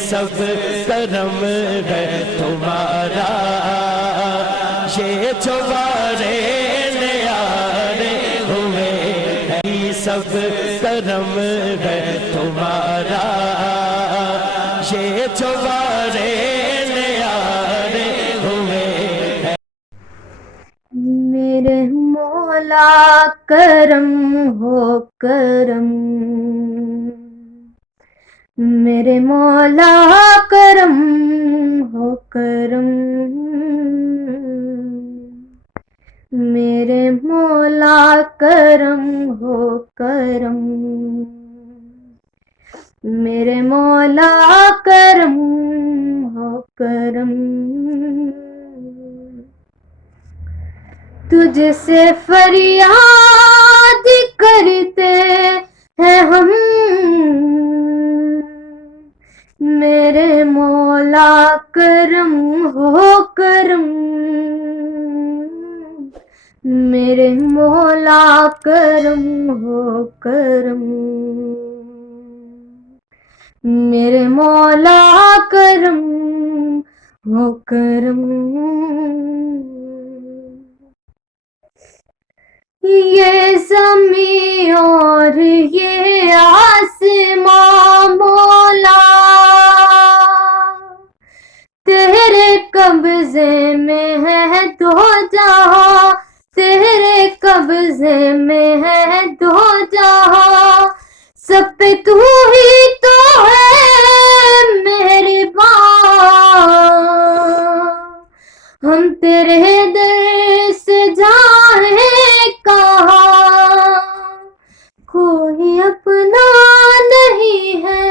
सब करम है तुम्हारा, ये जो वारे न्यारे हुए हैं सब करम है तुम्हारा, ये जो वारे न्यारे हुए हैं। मेरे मौला करम हो करम, मेरे मौला करम हो करम, मेरे मौला करम हो करम, मेरे मौला करम हो करम। तुझसे फरियाद करते हैं हम, मेरे मौला करम हो करम, मेरे मौला करम हो करम, मेरे मौला करम हो करम। ये ज़मीं और ये आसमां मौला तेरे कब्ज़े में है दो जहां, तेरे कब्ज़े में है दो जहां, सब पे तू ही तो है मेहरबान। हम तेरे दर से जाए कहाँ, कोई अपना नहीं है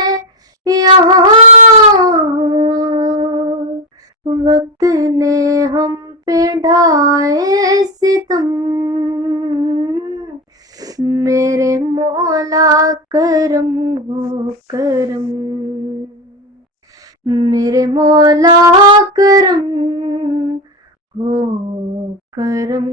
यहाँ, वक्त ने हम पे ढाए सितम, मेरे मौला करम हो करम, मेरे मौला करम हो करम।